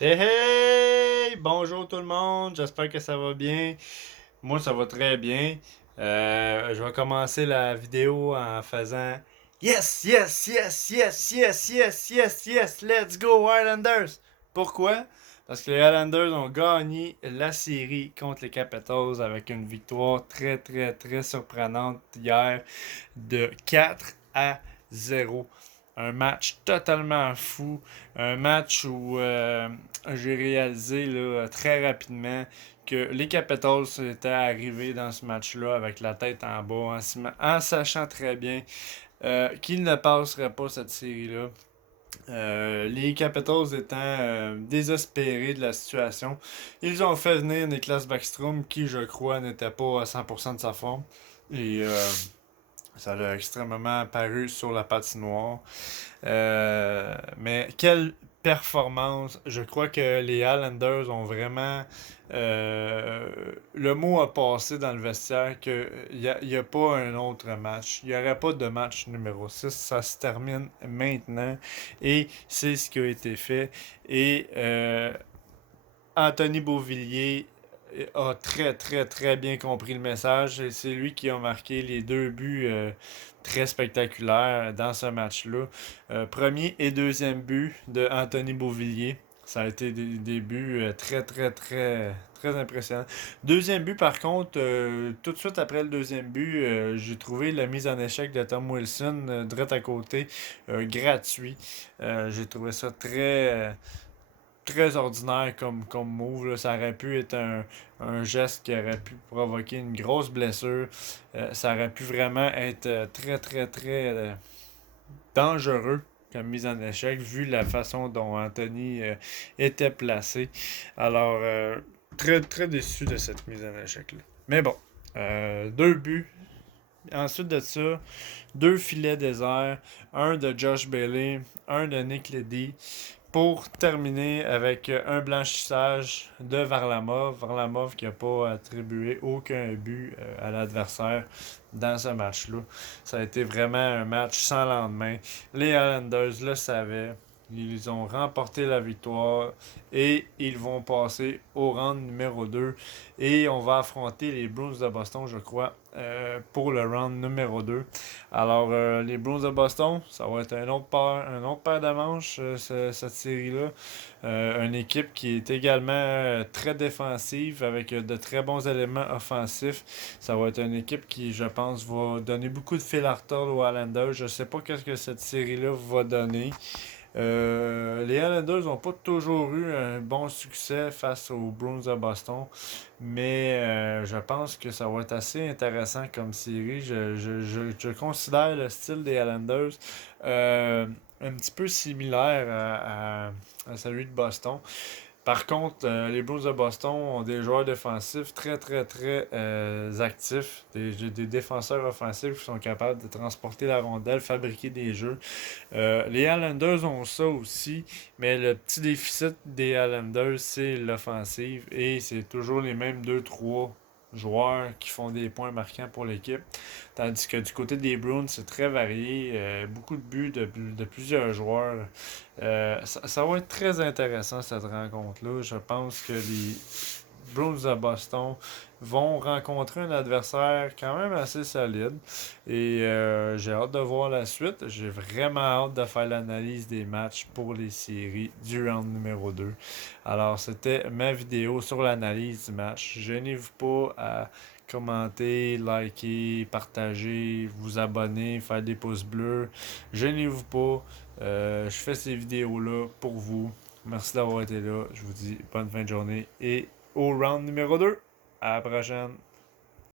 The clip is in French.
Hey hey! Bonjour tout le monde, j'espère que ça va bien. Moi ça va très bien. Je vais commencer la vidéo en faisant Yes, yes, yes, yes, yes, yes, yes, yes, let's go Highlanders! Pourquoi? Parce que les Highlanders ont gagné la série contre les Capitals avec une victoire très très très surprenante hier de 4-0. Un match totalement fou. Un match où j'ai réalisé là, très rapidement que les Capitals étaient arrivés dans ce match-là avec la tête en bas, en sachant très bien qu'ils ne passeraient pas cette série-là. Les Capitals étant désespérés de la situation, ils ont fait venir Niklas Backstrom qui, je crois, n'était pas à 100% de sa forme. Et ça a extrêmement apparu sur la patinoire. Mais quelle performance! Je crois que les Highlanders ont vraiment. Le mot a passé dans le vestiaire qu'il n'y a pas un autre match. Il n'y aurait pas de match numéro 6. Ça se termine maintenant. Et c'est ce qui a été fait. Et Anthony Beauvillier a très très très bien compris le message et c'est lui qui a marqué les deux buts très spectaculaires dans ce match-là. Premier et deuxième but de Anthony Beauvillier. Ça a été des buts très très très très impressionnants. Deuxième but par contre, tout de suite après le deuxième but, j'ai trouvé la mise en échec de Tom Wilson direct à côté, gratuit. J'ai trouvé ça très ordinaire comme move. Là. Ça aurait pu être un geste qui aurait pu provoquer une grosse blessure. Ça aurait pu vraiment être très, très, très dangereux comme mise en échec, vu la façon dont Anthony était placé. Alors, très, très déçu de cette mise en échec-là. Mais bon, deux buts. Ensuite de ça, deux filets déserts, un de Josh Bailey, un de Nick Leddy pour terminer avec un blanchissage de Varlamov. Varlamov qui n'a pas attribué aucun but à l'adversaire dans ce match-là. Ça a été vraiment un match sans lendemain. Les Islanders le savaient. Ils ont remporté la victoire et ils vont passer au round numéro 2. Et on va affronter les Bruins de Boston, je crois, pour le round numéro 2. Alors, les Bruins de Boston, ça va être un autre paire de manches, cette série-là. Une équipe qui est également très défensive avec de très bons éléments offensifs. Ça va être une équipe qui, je pense, va donner beaucoup de fil à retordre aux Islanders. Je ne sais pas qu'est-ce que cette série-là va donner. Les Islanders n'ont pas toujours eu un bon succès face aux Bruins de Boston, mais je pense que ça va être assez intéressant comme série. Je considère le style des Islanders un petit peu similaire à celui de Boston. Par contre, les Blues de Boston ont des joueurs défensifs très, très, très actifs. Des défenseurs offensifs qui sont capables de transporter la rondelle, fabriquer des jeux. Les Highlanders ont ça aussi, mais le petit déficit des Highlanders, c'est l'offensive. Et c'est toujours les mêmes deux trois joueurs qui font des points marquants pour l'équipe. Tandis que du côté des Bruins, c'est très varié. Beaucoup de buts de plusieurs joueurs. Ça va être très intéressant cette rencontre-là. Je pense que les Bruins de Boston vont rencontrer un adversaire quand même assez solide. Et j'ai hâte de voir la suite. J'ai vraiment hâte de faire l'analyse des matchs pour les séries du round numéro 2. Alors, c'était ma vidéo sur l'analyse du match. Gênez-vous pas à commenter, liker, partager, vous abonner, faire des pouces bleus. Gênez-vous pas. Je fais ces vidéos-là pour vous. Merci d'avoir été là. Je vous dis bonne fin de journée et au round numéro 2. À la prochaine.